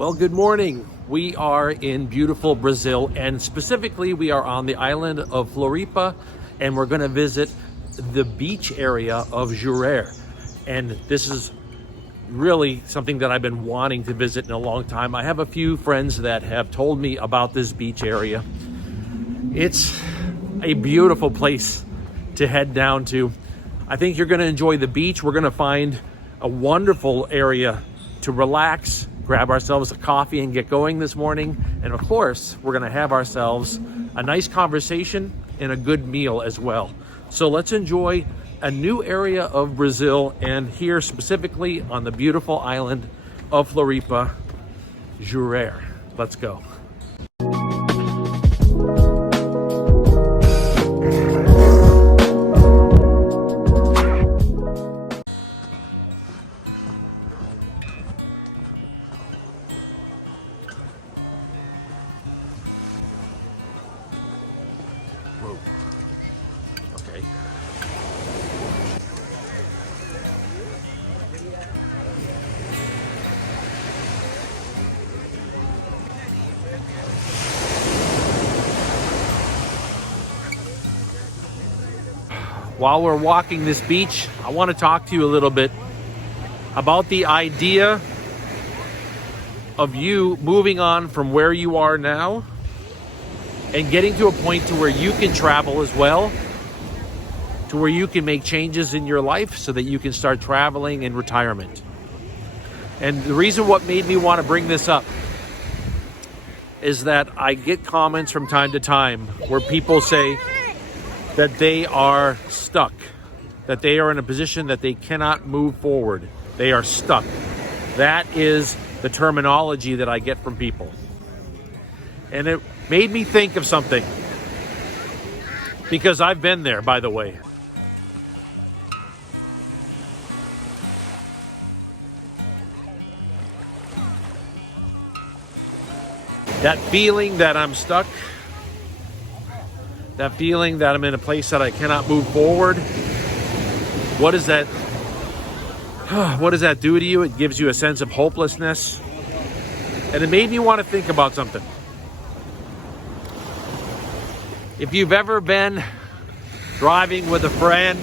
Well, good morning. We are in beautiful Brazil, and specifically we are on the island of Floripa, and we're going to visit the beach area of Jurere. And this is really something that I've been wanting to visit in a long time. I have a few friends that have told me about this beach area. It's a beautiful place to head down to. I think you're going to enjoy the beach. We're going to find a wonderful area to relax, grab ourselves a coffee and get going this morning. And of course, we're going to have ourselves a nice conversation and a good meal as well. So let's enjoy a new area of Brazil, and here specifically on the beautiful island of Floripa, Jurere. Let's go. Whoa. Okay. While we're walking this beach, I want to talk to you a little bit about the idea of you moving on from where you are now and getting to a point to where you can travel as well, to where you can make changes in your life so that you can start traveling in retirement. And the reason what made me want to bring this up is that I get comments from time to time where people say that they are stuck, that they are in a position that they cannot move forward. They are stuck. That is the terminology that I get from people. And it made me think of something, because I've been there, by the way. That feeling that I'm stuck, that feeling that I'm in a place that I cannot move forward, what does that do to you? It gives you a sense of hopelessness. And it made me want to think about something. If you've ever been driving with a friend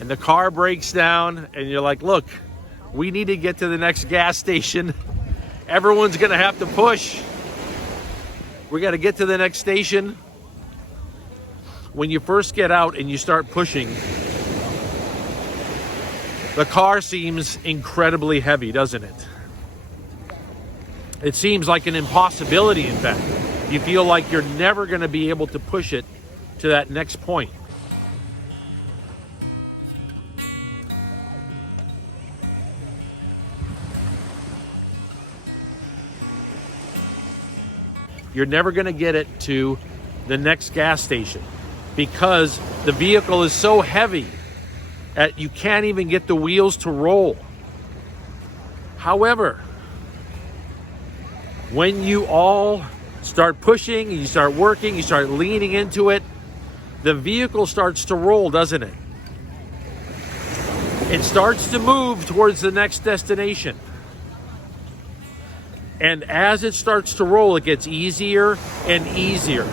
and the car breaks down and you're like, look, we need to get to the next gas station. Everyone's going to have to push. We got to get to the next station. When you first get out and you start pushing, the car seems incredibly heavy, doesn't it? It seems like an impossibility, in fact. You feel like you're never going to be able to push it to that next point. You're never going to get it to the next gas station because the vehicle is so heavy that you can't even get the wheels to roll. However, when you all start pushing, you start working, you start leaning into it, the vehicle starts to roll, doesn't it? It starts to move towards the next destination. And as it starts to roll, it gets easier and easier.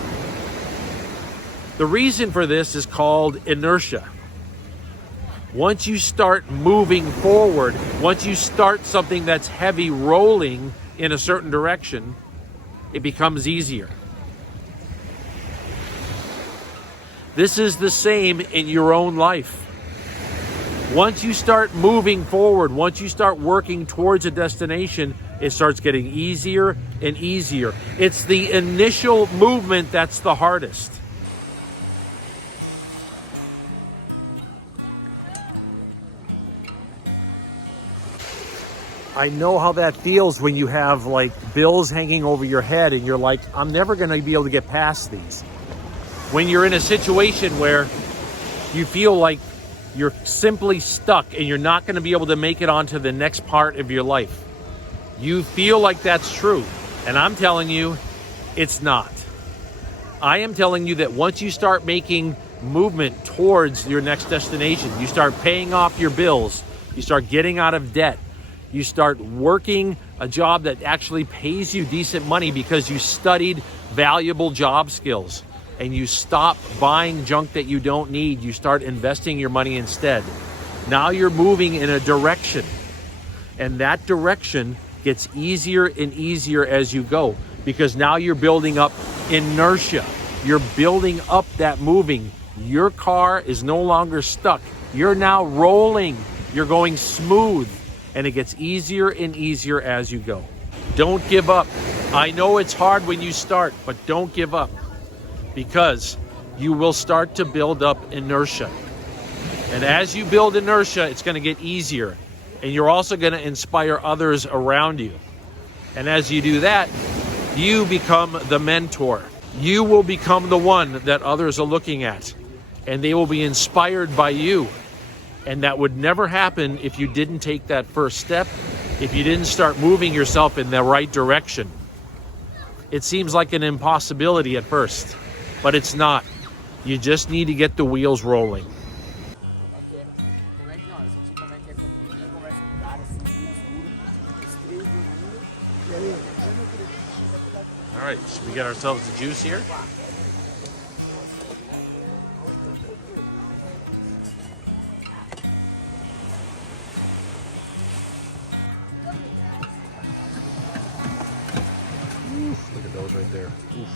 The reason for this is called inertia. Once you start moving forward, once you start something that's heavy rolling in a certain direction, it becomes easier. This is the same in your own life. Once you start moving forward, once you start working towards a destination, it starts getting easier and easier. It's the initial movement that's the hardest. I know how that feels when you have like bills hanging over your head and you're like, I'm never going to be able to get past these. When you're in a situation where you feel like you're simply stuck and you're not going to be able to make it onto the next part of your life. You feel like that's true. And I'm telling you, it's not. I am telling you that once you start making movement towards your next destination, you start paying off your bills, you start getting out of debt, You start working a job that actually pays you decent money because you studied valuable job skills, and you stop buying junk that you don't need. You start investing your money instead. Now you're moving in a direction, and that direction gets easier and easier as you go, because now you're building up inertia. You're building up that moving. Your car is no longer stuck. You're now rolling. You're going smooth, and it gets easier and easier as you go. Don't give up. I know it's hard when you start, but don't give up, because you will start to build up inertia. And as you build inertia, it's going to get easier. And you're also going to inspire others around you. And as you do that, you become the mentor. You will become the one that others are looking at, and they will be inspired by you. And that would never happen if you didn't take that first step, if you didn't start moving yourself in the right direction. It seems like an impossibility at first, but it's not. You just need to get the wheels rolling. All right, so we got ourselves the juice here. Look at those right there. Oof.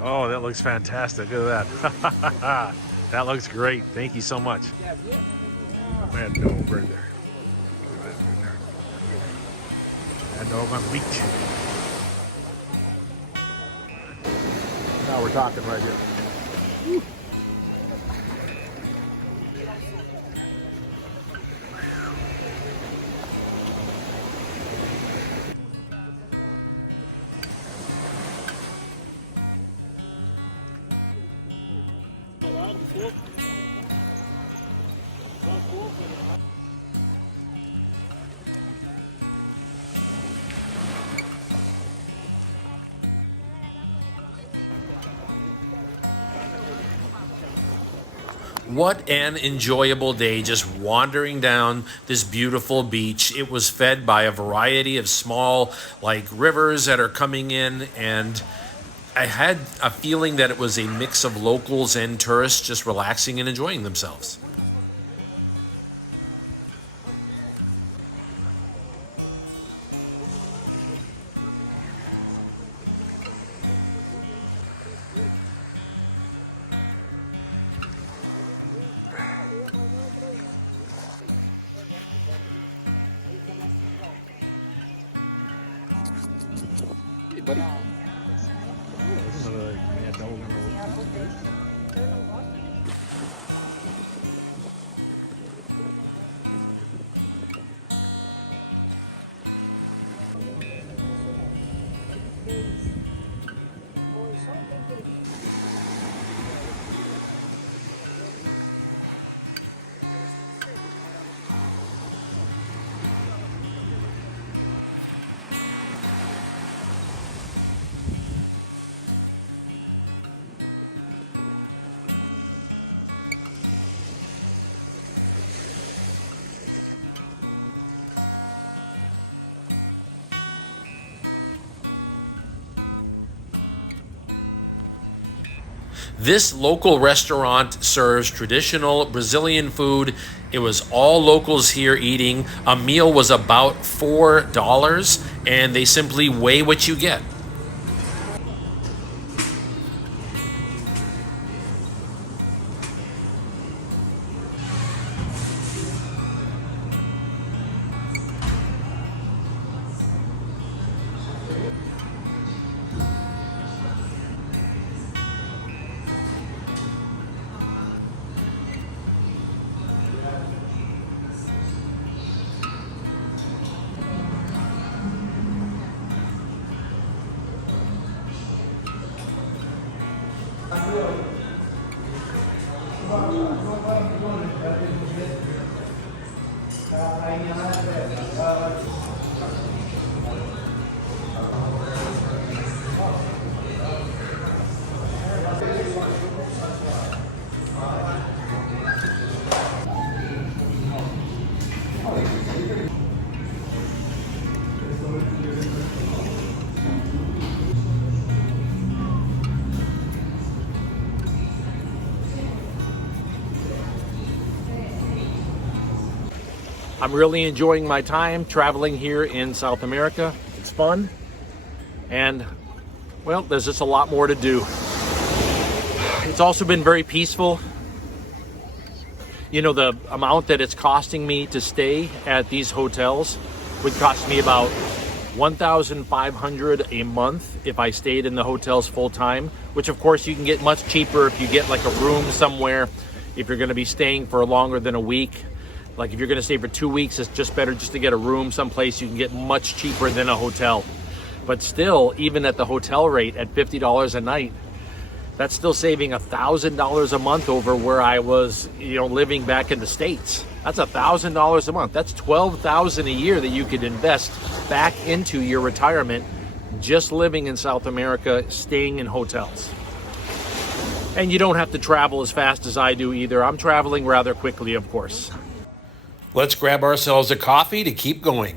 Oh, that looks fantastic. Look at that. That looks great. Thank you so much. Man, no, right there. Look at that right there. And over on the beach. Now we're talking right here. Woo. What an enjoyable day just wandering down this beautiful beach. It was fed by a variety of small rivers that are coming in, and I had a feeling that it was a mix of locals and tourists just relaxing and enjoying themselves. Hey, buddy. This local restaurant serves traditional Brazilian food. It was all locals here eating. A meal was about $4, and they simply weigh what you get. I'm really enjoying my time traveling here in South America. It's fun. And, well, there's just a lot more to do. It's also been very peaceful. You know, the amount that it's costing me to stay at these hotels would cost me about $1,500 a month if I stayed in the hotels full time, which of course you can get much cheaper if you get like a room somewhere, if you're going to be staying for longer than a week. Like if you're going to stay for 2 weeks, it's just better just to get a room someplace you can get much cheaper than a hotel. But still, even at the hotel rate at $50 a night, that's still saving $1,000 a month over where I was, living back in the States. That's $1,000 a month. That's $12,000 a year that you could invest back into your retirement just living in South America, staying in hotels. And you don't have to travel as fast as I do either. I'm traveling rather quickly, of course. Let's grab ourselves a coffee to keep going.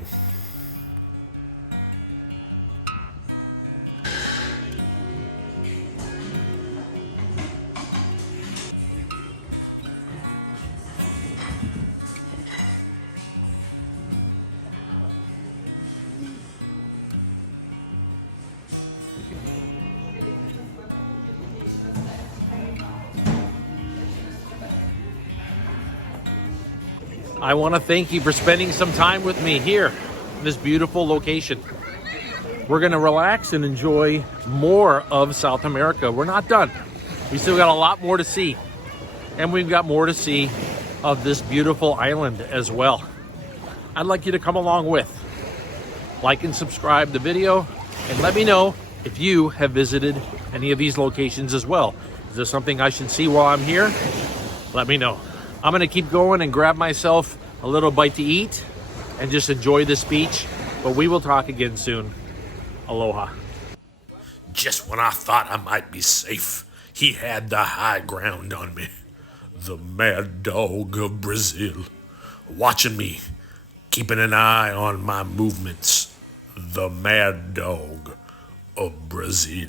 I want to thank you for spending some time with me here in this beautiful location. We're going to relax and enjoy more of South America. We're not done. We still got a lot more to see. And we've got more to see of this beautiful island as well. I'd like you to come along with. Like and subscribe the video and let me know if you have visited any of these locations as well. Is there something I should see while I'm here? Let me know. I'm going to keep going and grab myself a little bite to eat and just enjoy this beach. But we will talk again soon. Aloha. Just when I thought I might be safe, he had the high ground on me. The mad dog of Brazil. Watching me, keeping an eye on my movements. The mad dog of Brazil.